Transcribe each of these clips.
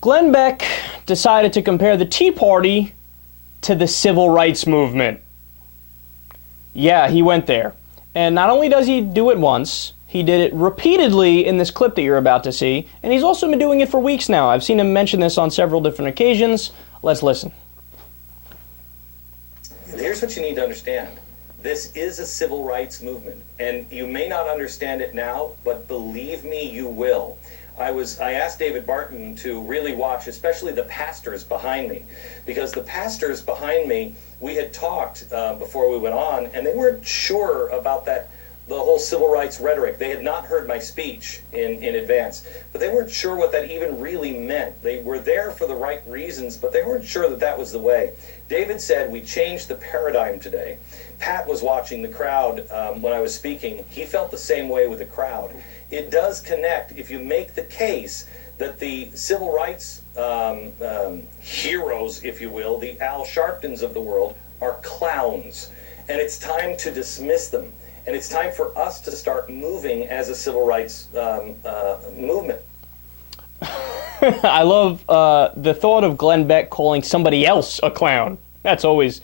Glenn Beck decided to compare the Tea Party to the civil rights movement. Yeah, he went there. And not only does he do it once, he did it repeatedly in this clip that you're about to see, and he's also been doing it for weeks now. I've seen him mention this on several different occasions. Let's listen. Here's what you need to understand. This is a civil rights movement, and you may not understand it now, but believe me, you will. I asked David Barton to really watch, especially the pastors behind me, because the pastors behind me, we had talked before we went on, and they weren't sure about the whole civil rights rhetoric. They had not heard my speech in advance, but they weren't sure what that even really meant. They were there for the right reasons, but they weren't sure that that was the way. David said we changed the paradigm today. Pat was watching the crowd when I was speaking. He felt the same way with the crowd. It does connect if you make the case that the civil rights heroes, if you will, the Al Sharptons of the world, are clowns. And it's time to dismiss them. And it's time for us to start moving as a civil rights movement. I love the thought of Glenn Beck calling somebody else a clown. That's always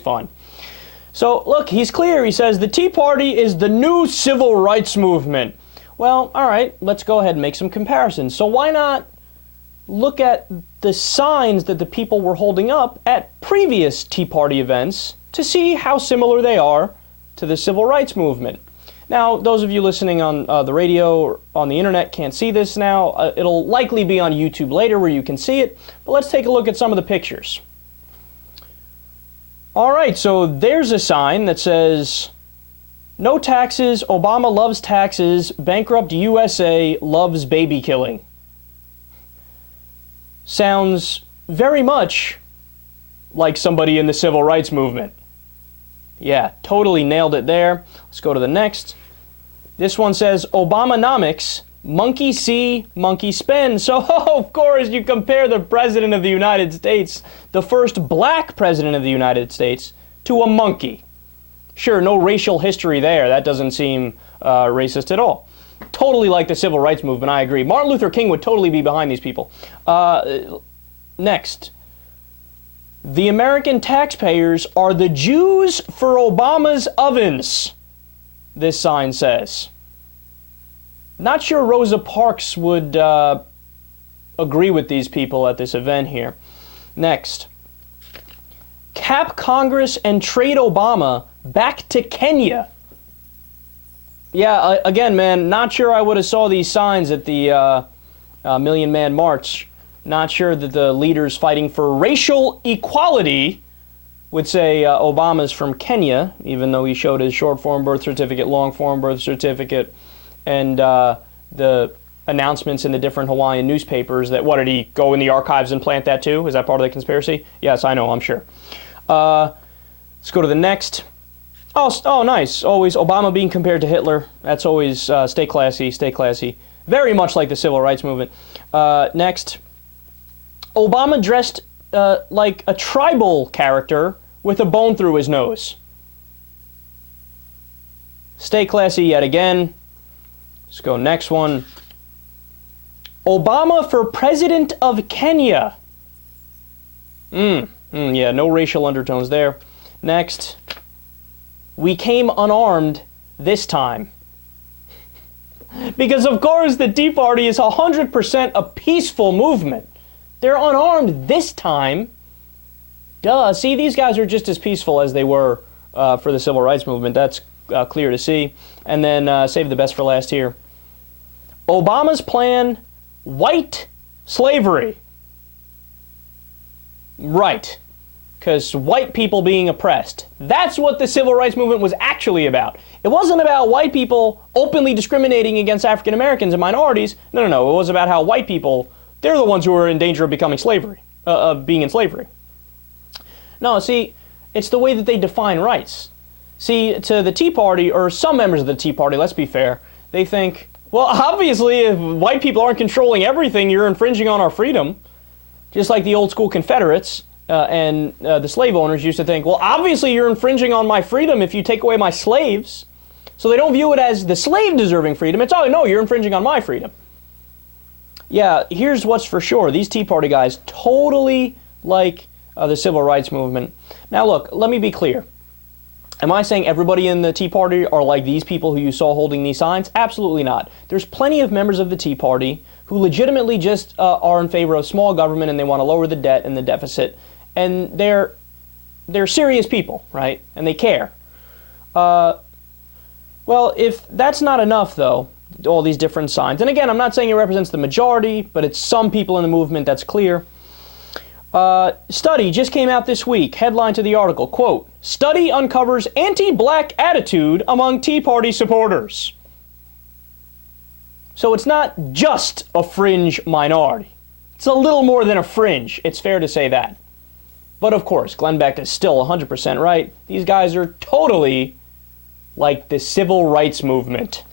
fun. So, look, he's clear. He says the Tea Party is the new civil rights movement. Well, all right, let's go ahead and make some comparisons. So why not look at the signs that the people were holding up at previous Tea Party events to see how similar they are to the civil rights movement. Now, those of you listening on the radio or on the internet can't see this now. It'll likely be on YouTube later where you can see it, but let's take a look at some of the pictures. All right, so there's a sign that says, "No taxes, Obama loves taxes, bankrupt USA loves baby killing." Sounds very much like somebody in the civil rights movement. Yeah, totally nailed it there. Let's go to the next. This one says, Obamanomics, monkey see, monkey spend. So, of course, you compare the President of the United States, the first black President of the United States, to a monkey. Sure, no racial history there. That doesn't seem racist at all. Totally like the civil rights movement, I agree. Martin Luther King would totally be behind these people. Next. The American taxpayers are the Jews for Obama's ovens, this sign says. Not sure Rosa Parks would agree with these people at this event here. Next. Cap Congress and trade Obama back to Kenya. Yeah, again, man, not sure I would have saw these signs at the Million Man March. Not sure that the leaders fighting for racial equality would say Obama's from Kenya, even though he showed his short form birth certificate, long form birth certificate, and the announcements in the different Hawaiian newspapers that, what, did he go in the archives and plant that too? Is that part of the conspiracy? Yes, I know, I'm sure. Let's go to the next. Oh, nice. Always Obama being compared to Hitler. That's always stay classy, stay classy. Very much like the civil rights movement. Next. Obama dressed like a tribal character with a bone through his nose. Stay classy yet again. Let's go next one. Obama for president of Kenya. Yeah, no racial undertones there. Next. We came unarmed this time. Because, of course, the Tea Party is 100% a peaceful movement. They're unarmed this time. Duh. See, these guys are just as peaceful as they were for the civil rights movement. That's clear to see. And then save the best for last here. Obama's plan, white slavery. Right. Because white people being oppressed. That's what the civil rights movement was actually about. It wasn't about white people openly discriminating against African Americans and minorities. No. It was about how white people, they're the ones who are in danger of becoming being in slavery. No, see, it's the way that they define rights. See, to the Tea Party, or some members of the Tea Party, let's be fair, they think, well, obviously, if white people aren't controlling everything, you're infringing on our freedom. Just like the old school Confederates and the slave owners used to think, well, obviously you're infringing on my freedom if you take away my slaves. So they don't view it as the slave deserving freedom. It's, oh, no, you're infringing on my freedom. Yeah, here's what's for sure. These Tea Party guys totally like the civil rights movement. Now look, let me be clear. Am I saying everybody in the Tea Party are like these people who you saw holding these signs? Absolutely not. There's plenty of members of the Tea Party who legitimately just are in favor of small government and they want to lower the debt and the deficit. And they're serious people, right? And they care. Well, if that's not enough, though, all these different signs, and again, I'm not saying it represents the majority, but it's some people in the movement, that's clear. Study just came out this week. Headline to the article, quote, "Study uncovers anti-black attitude among Tea Party supporters." So it's not just a fringe minority. It's a little more than a fringe. It's fair to say that. But of course, Glenn Beck is still 100% right. These guys are totally like the civil rights movement.